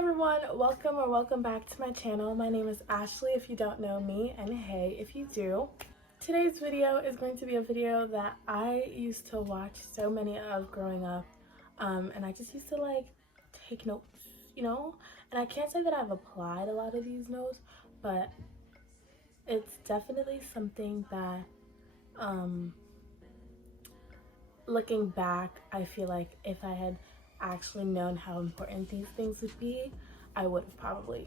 everyone, welcome back to my channel. My name is Ashley if you don't know me, and hey if you do. Today's video is going to be a video that I used to watch so many of growing up, and I just used to like take notes, and I can't say that I've applied a lot of these notes, but it's definitely something that looking back, I feel like if I had actually known how important these things would be, I would have probably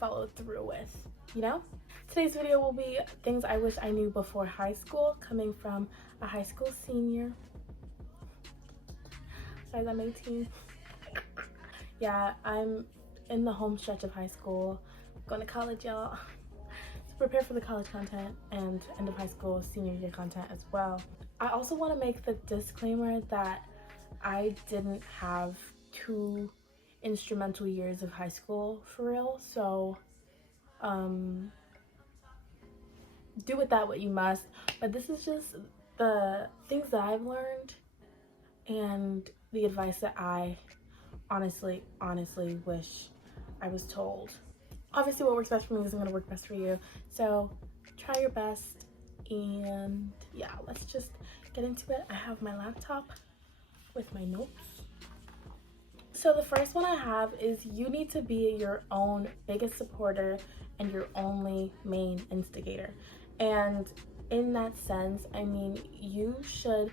followed through with, Today's video will be things I wish I knew before high school, coming from a high school senior. Guys, I'm 18. Yeah, I'm in the home stretch of high school, going to college, y'all. So prepare for the college content and end of high school, senior year content as well. I also want to make the disclaimer that I didn't have 2 instrumental years of high school for real, so do with that what you must, but this is just the things that I've learned and the advice that I honestly wish I was told. Obviously what works best for me isn't going to work best for you, so try your best. And yeah, let's just get into it. I have my laptop with my notes. So the first one I have is you need to be your own biggest supporter and your only main instigator. And in that sense, I mean, you should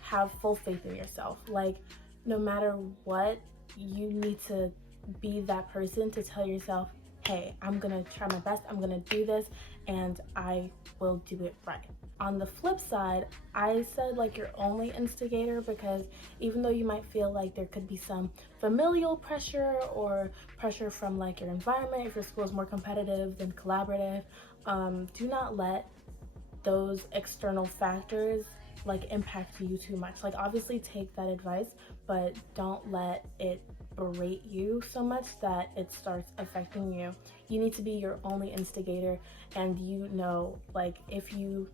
have full faith in yourself. Like, no matter what, you need to be that person to tell yourself, hey, I'm gonna try my best, I'm gonna do this, and I will do it right. On the flip side, I said like your only instigator because even though you might feel like there could be some familial pressure or pressure from like your environment, if your school is more competitive than collaborative, do not let those external factors like impact you too much. Like, obviously take that advice, but don't let it berate you so much that it starts affecting you. You need to be your only instigator, and like if you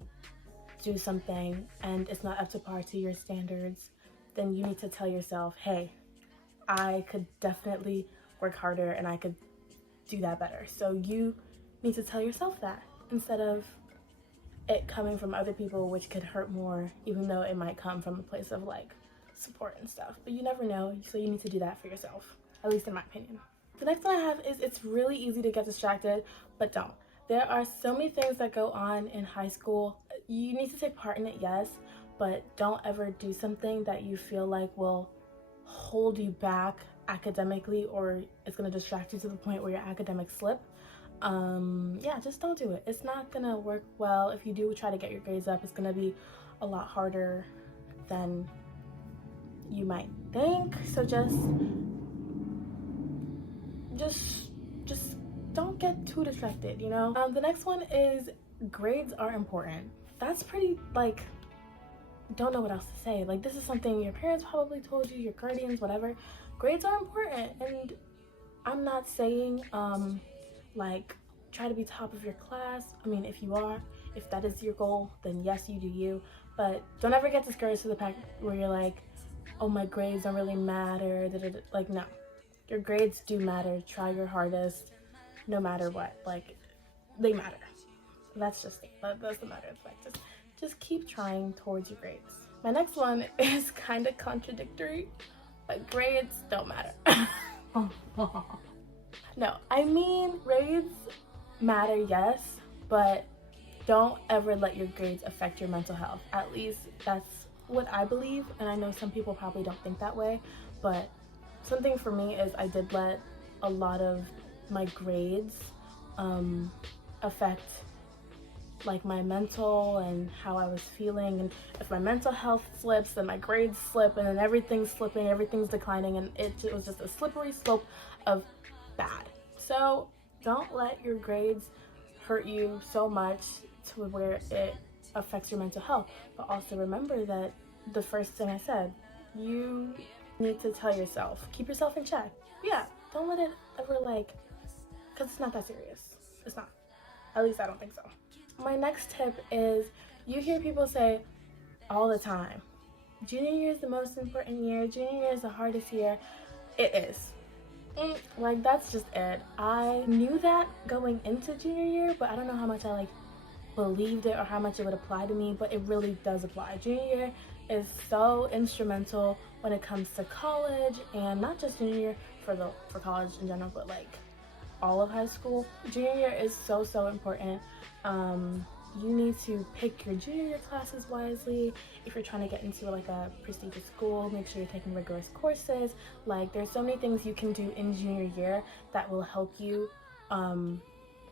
do something and it's not up to par to your standards, then you need to tell yourself, hey, I could definitely work harder and I could do that better. So you need to tell yourself that instead of it coming from other people, which could hurt more, even though it might come from a place of like support and stuff, but you never know, so you need to do that for yourself, at least in my opinion. The next one I have is it's really easy to get distracted, but don't. There are so many things that go on in high school. You need to take part in it, yes, but don't ever do something that you feel like will hold you back academically, or it's going to distract you to the point where your academics slip. Yeah, just don't do it. It's not gonna work well. If you do try to get your grades up, it's gonna be a lot harder than you might think. So just don't get too distracted, The next one is grades are important. That's pretty, like, don't know what else to say. Like, this is something your parents probably told you, your guardians, whatever. Grades are important, and I'm not saying like try to be top of your class. I mean, if you are, if that is your goal, then yes, you do you, but don't ever get discouraged to the fact where you're like, oh, my grades don't really matter, like, no, your grades do matter. Try your hardest no matter what, like, they matter. That's just it. That's the matter of fact. Just keep trying towards your grades. My next one is kind of contradictory, but grades don't matter. No, I mean, grades matter, yes, but don't ever let your grades affect your mental health. At least that's what I believe, and I know some people probably don't think that way, but something for me is I did let a lot of my grades affect like my mental and how I was feeling, and if my mental health slips, then my grades slip, and then everything's slipping, everything's declining, and it was just a slippery slope of bad. So don't let your grades hurt you so much to where it affects your mental health. But also remember that the first thing I said, you need to tell yourself, keep yourself in check. Yeah, don't let it ever because it's not that serious. It's not. At least I don't think so. My next tip is, you hear people say all the time, junior year is the most important year, junior year is the hardest year. It is. Like, that's just it. I knew that going into junior year, but I don't know how much I like believed it or how much it would apply to me, but it really does apply. Junior year is so instrumental when it comes to college, and not just junior year for college in general, but like all of high school. Junior year is so important. You need to pick your junior year classes wisely. If you're trying to get into like a prestigious school, make sure you're taking rigorous courses. Like, there's so many things you can do in junior year that will help you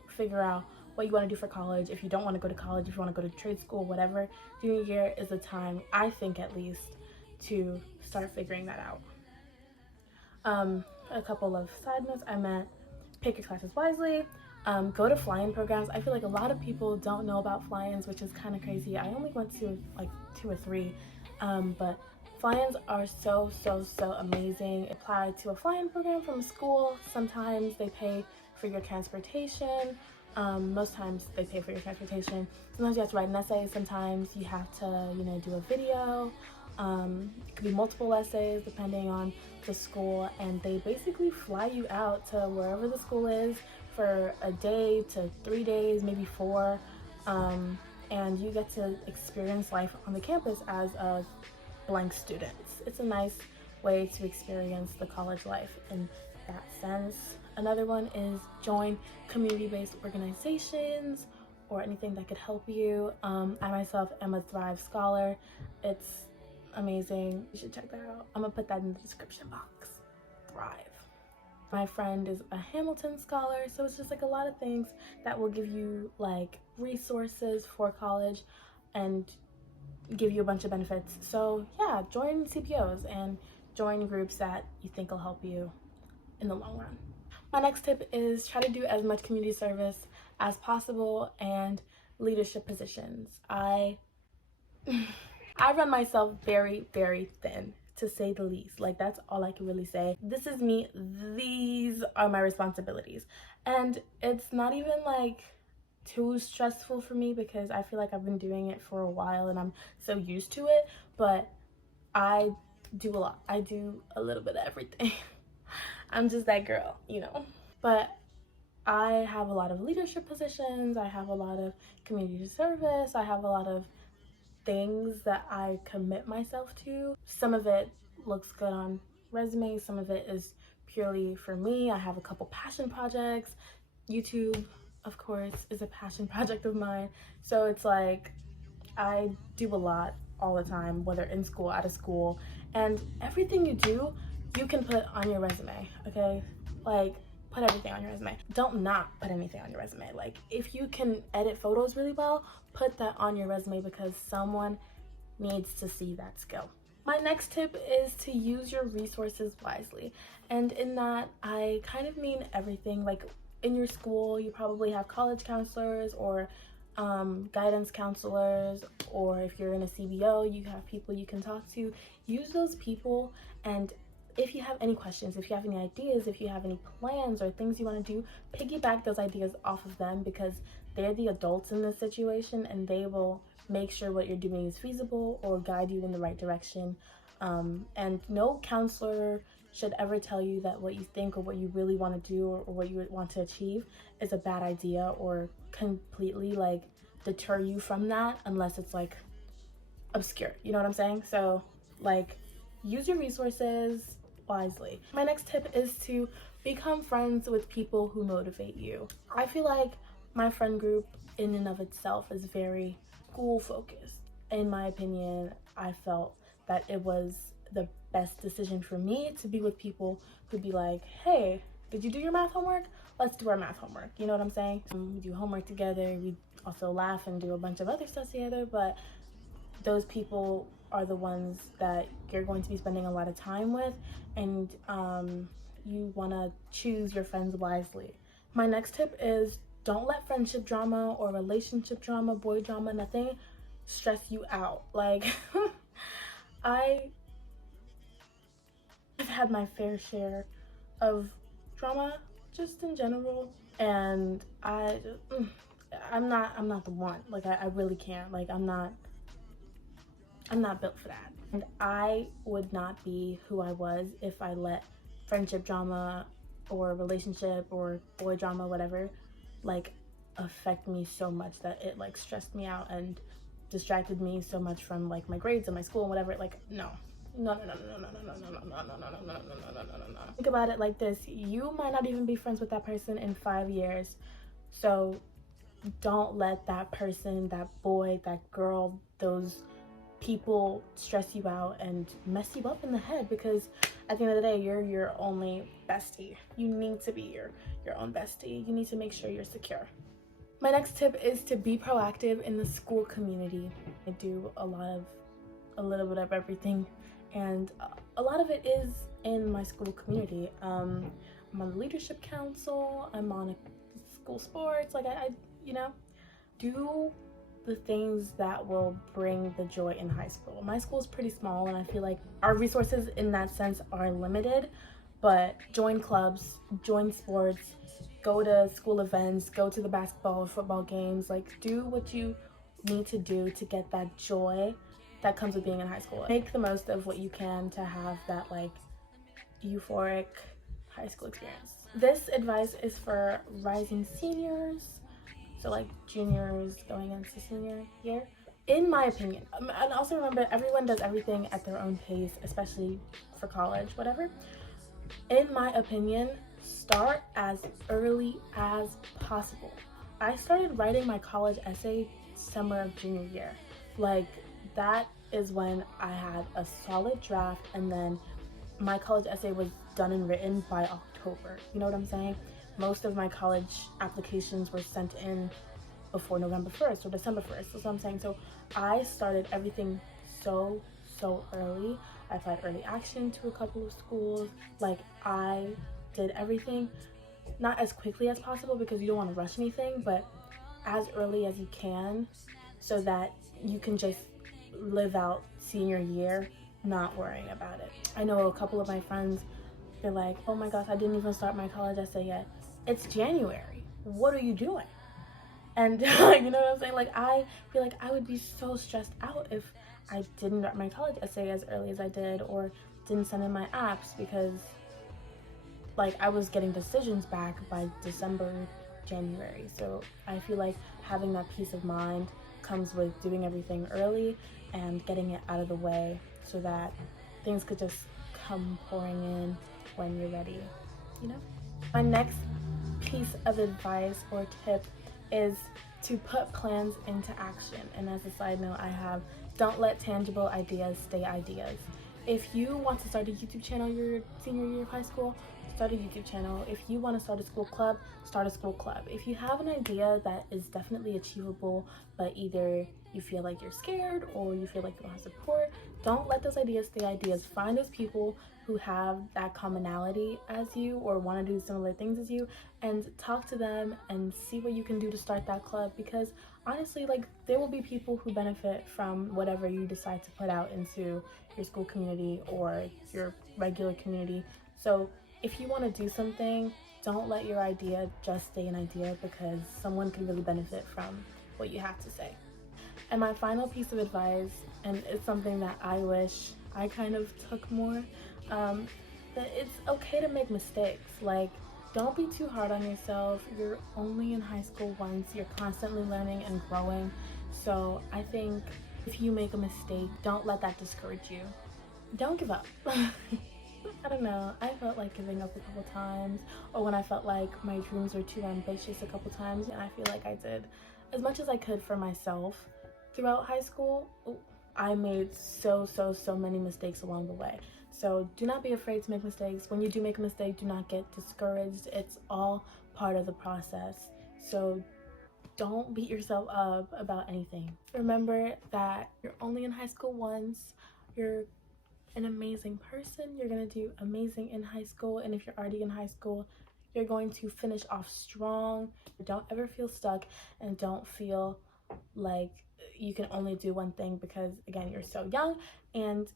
figure out what you want to do for college. If you don't want to go to college, if you want to go to trade school, whatever, junior year is the time, I think at least, to start figuring that out. A couple of side notes. I meant pick your classes wisely. Go to fly-in programs. I feel like a lot of people don't know about fly-ins, which is kind of crazy. I only went to like 2 or 3, but fly-ins are so amazing. Apply to a fly-in program from school. Sometimes they pay for your transportation. Most times they pay for your transportation. Sometimes you have to write an essay. Sometimes you have to, do a video. It could be multiple essays depending on the school, and they basically fly you out to wherever the school is for a day to 3 days, maybe 4, and you get to experience life on the campus as a blank student. It's a nice way to experience the college life in that sense. Another one is join community-based organizations or anything that could help you. I myself am a Thrive Scholar. It's amazing. You should check that out. I'm gonna put that in the description box. Thrive. My friend is a Hamilton Scholar, so it's just like a lot of things that will give you like resources for college and give you a bunch of benefits. So yeah, join CPOs and join groups that you think will help you in the long run. My next tip is try to do as much community service as possible and leadership positions. I run myself very thin, to say the least. Like, that's all I can really say. This is me. These are my responsibilities. And it's not even like too stressful for me because I feel like I've been doing it for a while and I'm so used to it, but I do a lot. I do a little bit of everything. I'm just that girl, But I have a lot of leadership positions. I have a lot of community service. I have a lot of things that I commit myself to. Some of it looks good on resumes. Some of it is purely for me. I have a couple passion projects. YouTube, of course, is a passion project of mine. So it's like I do a lot all the time, whether in school, out of school, and everything you do, you can put on your resume, okay? Like, put everything on your resume. Don't not put anything on your resume. Like, if you can edit photos really well, put that on your resume because someone needs to see that skill. My next tip is to use your resources wisely. And in that, I kind of mean everything. Like, in your school, you probably have college counselors or guidance counselors, or if you're in a CBO, you have people you can talk to. Use those people, and if you have any questions, if you have any ideas, if you have any plans or things you want to do, piggyback those ideas off of them because they're the adults in this situation and they will make sure what you're doing is feasible or guide you in the right direction. And no counselor should ever tell you that what you think or what you really want to do or what you want to achieve is a bad idea or completely like deter you from that unless it's like obscure. You know what I'm saying? So like, use your resources wisely. My next tip is to become friends with people who motivate you. I feel like my friend group in and of itself is very school focused. In my opinion, I felt that it was the best decision for me to be with people who'd be like, hey, did you do your math homework? Let's do our math homework. You know what I'm saying? We do homework together. We also laugh and do a bunch of other stuff together, but those people are the ones that you're going to be spending a lot of time with, and you want to choose your friends wisely. My next tip is don't let friendship drama or relationship drama, boy drama, nothing stress you out. Like, I've had my fair share of drama just in general, and I'm not the one. Like, I really can't. Like, I'm not built for that. And I would not be who I was if I let friendship drama or relationship or boy drama, whatever, like affect me so much that it like stressed me out and distracted me so much from like my grades and my school and whatever. Like, no. No, no, no, no, no, no, no, no, no, no, no, no, no, no, no, no, no, no, no. Think about it like this. You might not even be friends with that person in 5 years. So don't let that person, that boy, that girl, those people stress you out and mess you up in the head, because at the end of the day, you're your only bestie. You need to be your own bestie. You need to make sure you're secure. My next tip is to be proactive in the school community. I do a little bit of everything, and a lot of it is in my school community. I'm on the leadership council. I'm on a school sports. Like I you know, do the things that will bring the joy in high school. My school is pretty small, and I feel like our resources in that sense are limited, but join clubs, join sports, go to school events, go to the basketball or football games, like do what you need to do to get that joy that comes with being in high school. Make the most of what you can to have that like euphoric high school experience. This advice is for rising seniors, so like juniors going into senior year, in my opinion. And also remember, everyone does everything at their own pace, especially for college, whatever. In my opinion, start as early as possible. I started writing my college essay summer of junior year. Like, that is when I had a solid draft, and then my college essay was done and written by October. You know what I'm saying? Most of my college applications were sent in before November 1st or December 1st. That's what I'm saying. So I started everything so early. I applied early action to a couple of schools. Like, I did everything not as quickly as possible because you don't want to rush anything, but as early as you can, so that you can just live out senior year not worrying about it. I know a couple of my friends, they're like, oh my gosh, I didn't even start my college essay yet. It's January. What are you doing? And you know what I'm saying? Like, I feel like I would be so stressed out if I didn't write my college essay as early as I did, or didn't send in my apps, because like I was getting decisions back by December, January. So I feel like having that peace of mind comes with doing everything early and getting it out of the way, so that things could just come pouring in when you're ready, you know? My next piece of advice or tip is to put plans into action. And as a side note, I have, don't let tangible ideas stay ideas. If you want to start a YouTube channel your senior year of high school, start a YouTube channel. If you want to start a school club, start a school club. If you have an idea that is definitely achievable, but either you feel like you're scared or you feel like you don't have support, don't let those ideas stay ideas. Find those people who have that commonality as you or want to do similar things as you, and talk to them and see what you can do to start that club, because honestly, like, there will be people who benefit from whatever you decide to put out into your school community or your regular community. So if you want to do something, don't let your idea just stay an idea, because someone can really benefit from what you have to say. And my final piece of advice, and it's something that I wish I kind of took more, that it's okay to make mistakes. Like, don't be too hard on yourself. You're only in high school once. You're constantly learning and growing. So I think if you make a mistake, don't let that discourage you. Don't give up. I don't know, I felt like giving up a couple times, or when I felt like my dreams were too ambitious a couple times, and I feel like I did as much as I could for myself throughout high school. I made so many mistakes along the way. So do not be afraid to make mistakes. When you do make a mistake, do not get discouraged. It's all part of the process. So don't beat yourself up about anything. Remember that you're only in high school once. You're an amazing person. You're gonna do amazing in high school, and if you're already in high school, you're going to finish off strong. Don't ever feel stuck, and don't feel like you can only do one thing, because again, you're so young and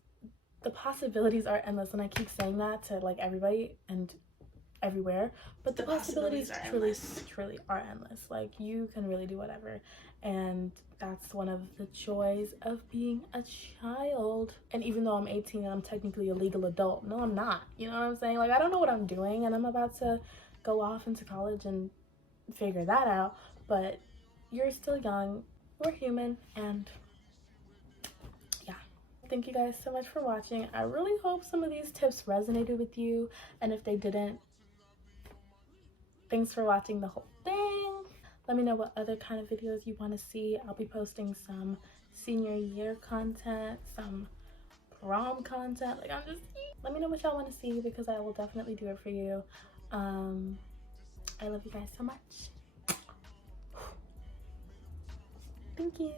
the possibilities are endless. And I keep saying that to like everybody, and everywhere, but the possibilities truly are endless. Like, you can really do whatever, and that's one of the joys of being a child. And even though I'm 18 and I'm technically a legal adult, no, I'm not. You know what I'm saying? Like, I don't know what I'm doing, and I'm about to go off into college and figure that out, but you're still young, we're human, and yeah. Thank you guys so much for watching. I really hope some of these tips resonated with you, and if they didn't, thanks for watching the whole thing. Let me know what other kind of videos you want to see. I'll be posting some senior year content, some prom content. Like, let me know what y'all want to see, because I will definitely do it for you. I love you guys so much. Thank you.